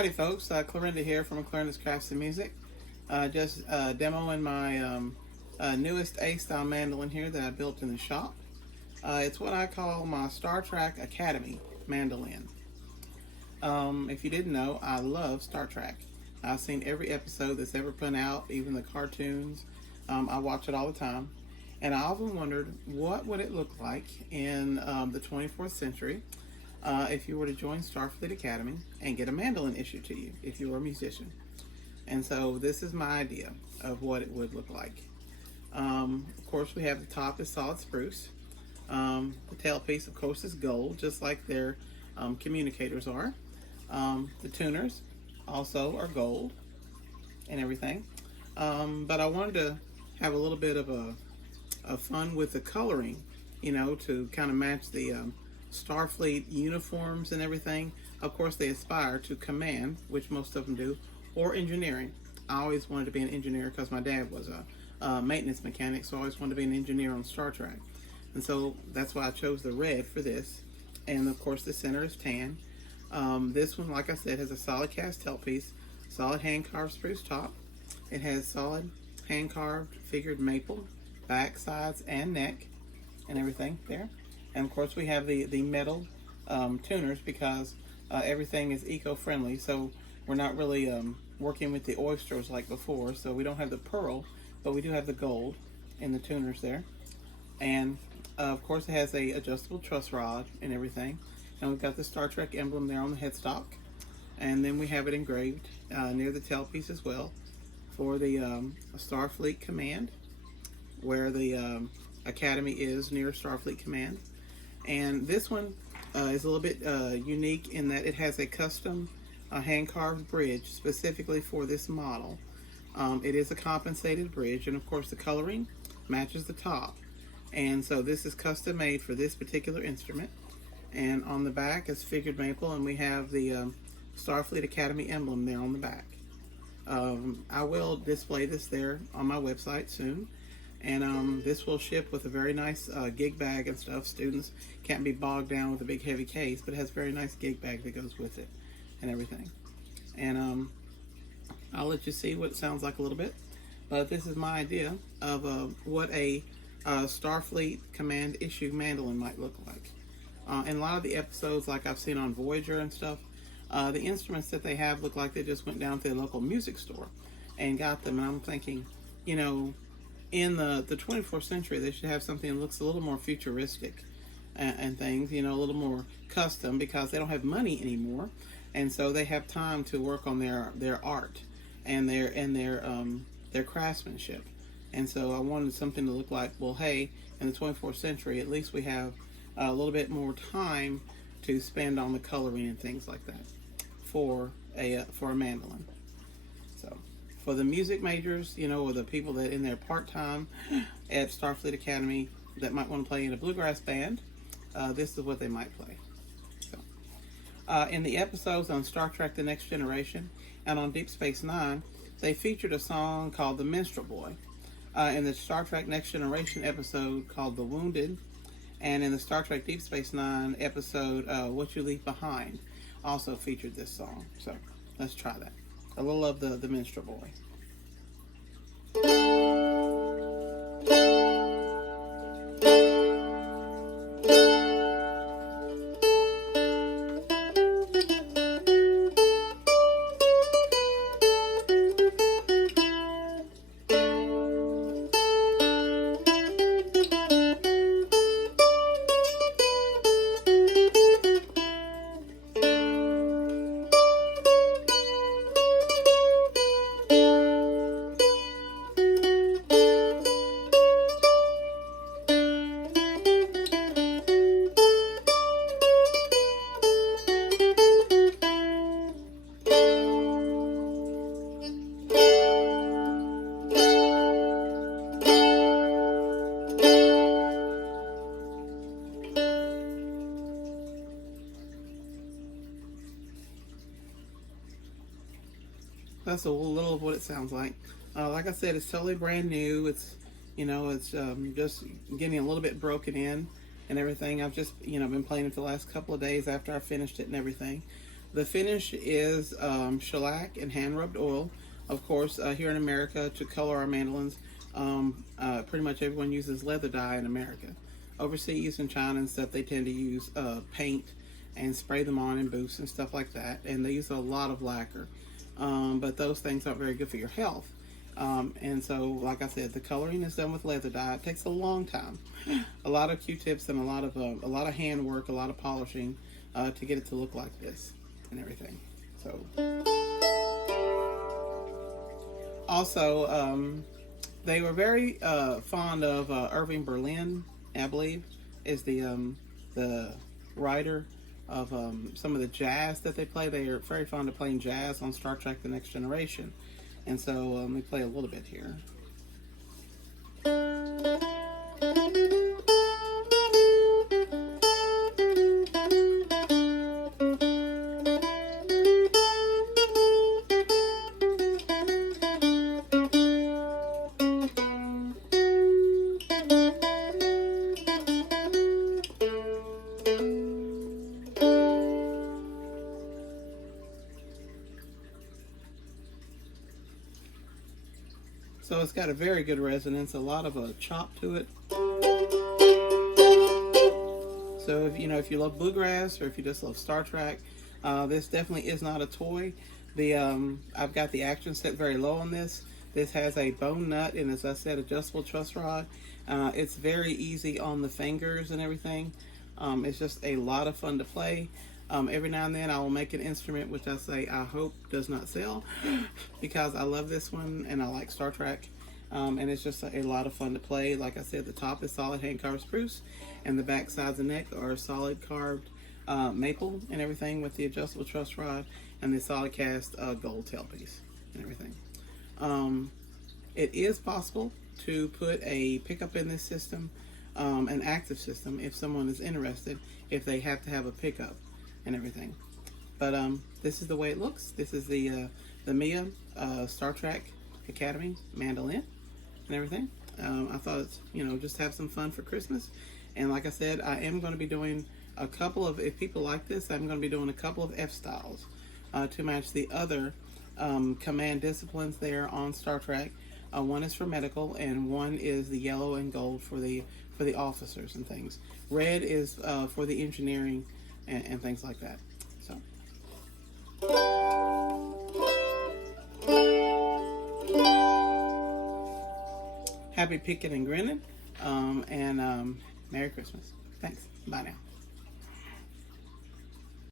Howdy folks, Clarinda here from Clarinda's Crafts and Music. Just demoing my newest A-style mandolin here that I built in the shop. It's what I call my Star Trek Academy mandolin. If you didn't know, I love Star Trek. I've seen every episode that's ever put out, even the cartoons. I watch it all the time. And I often wondered, what would it look like in the 24th century if you were to join Starfleet Academy and get a mandolin issued to you if you were a musician. And so this is my idea of what it would look like. Of course, we have the top is solid spruce. The tailpiece, of course, is gold, just like their communicators are. The tuners also are gold and everything. But I wanted to have a little bit of fun with the coloring, you know, to kind of match the Starfleet uniforms and everything. Of course, they aspire to command, which most of them do, or engineering. I always wanted to be an engineer because my dad was a maintenance mechanic, so I always wanted to be an engineer on Star Trek. And so that's why I chose the red for this. And of course, the center is tan. This one, like I said, has a solid cast tailpiece, solid hand-carved spruce top. It has solid hand-carved figured maple, back, sides, and neck, and everything there. And of course we have the metal tuners because everything is eco-friendly, so we're not really working with the oysters like before. So we don't have the pearl, but we do have the gold in the tuners there. And of course it has a adjustable truss rod and everything. And we've got the Star Trek emblem there on the headstock. And then we have it engraved near the tailpiece as well for the Starfleet Command, where the Academy is near Starfleet Command. And this one is a little bit unique in that it has a custom hand-carved bridge specifically for this model. It is a compensated bridge, and of course the coloring matches the top. And so this is custom made for this particular instrument. And on the back is figured maple, and we have the Starfleet Academy emblem there on the back. I will display this there on my website soon. And this will ship with a very nice gig bag and stuff. Students can't be bogged down with a big heavy case, but it has a very nice gig bag that goes with it and everything. And I'll let you see what it sounds like a little bit. But this is my idea of what a Starfleet Command issue mandolin might look like. In a lot of the episodes, like I've seen on Voyager and stuff, the instruments that they have look like they just went down to the local music store and got them. And I'm thinking, you know, in the 24th century, they should have something that looks a little more futuristic and things, you know, a little more custom, because they don't have money anymore, and so they have time to work on their art and their craftsmanship. And so I wanted something to look like, well, hey, in the 24th century, at least we have a little bit more time to spend on the coloring and things like that for a mandolin. So for the music majors, you know, or the people that in their part-time at Starfleet Academy that might want to play in a bluegrass band, this is what they might play. So, in the episodes on Star Trek The Next Generation and on Deep Space Nine, they featured a song called The Minstrel Boy. In the Star Trek Next Generation episode called The Wounded, and in the Star Trek Deep Space Nine episode What You Leave Behind, also featured this song. So let's try that. A little of the Minstrel Boy. That's a little of what it sounds like. Like I said, it's totally brand new. It's, you know, it's just getting a little bit broken in and everything. I've just, you know, been playing it for the last couple of days after I finished it and everything. The finish is shellac and hand-rubbed oil. Of course, here in America, to color our mandolins, pretty much everyone uses leather dye in America. Overseas in China and stuff, they tend to use paint and spray them on in booths and stuff like that, and they use a lot of lacquer. But those things aren't very good for your health. And so, like I said, the coloring is done with leather dye. It takes a long time, a lot of Q-tips, and a lot of hand work, a lot of polishing to get it to look like this and everything. So, also, they were very fond of Irving Berlin, I believe, is the writer of some of the jazz that they play. They are very fond of playing jazz on Star Trek: The Next Generation. And so let me play a little bit here. So it's got a very good resonance, a lot of a chop to it. So if you love bluegrass, or if you just love Star Trek, this definitely is not a toy. I've got the action set very low on this. This has a bone nut and, as I said, adjustable truss rod. It's very easy on the fingers and everything. It's just a lot of fun to play. Every now and then I will make an instrument which I say I hope does not sell because I love this one and I like Star Trek. And it's just a lot of fun to play. Like I said, the top is solid hand carved spruce and the back sides and neck are solid carved maple and everything with the adjustable truss rod and the solid cast gold tailpiece and everything. It is possible to put a pickup in this system, an active system, if someone is interested, if they have to have a pickup and everything. But this is the way it looks. This is the Mia Star Trek Academy mandolin and everything. I thought, just have some fun for Christmas. And like I said, I am going to be doing a couple of, if people like this, I'm going to be doing a couple of F styles to match the other command disciplines there on Star Trek. One is for medical, and one is the yellow and gold for the officers and things. Red is for the engineering and things like that. So. Happy picking and grinning, and Merry Christmas. Thanks. Bye now.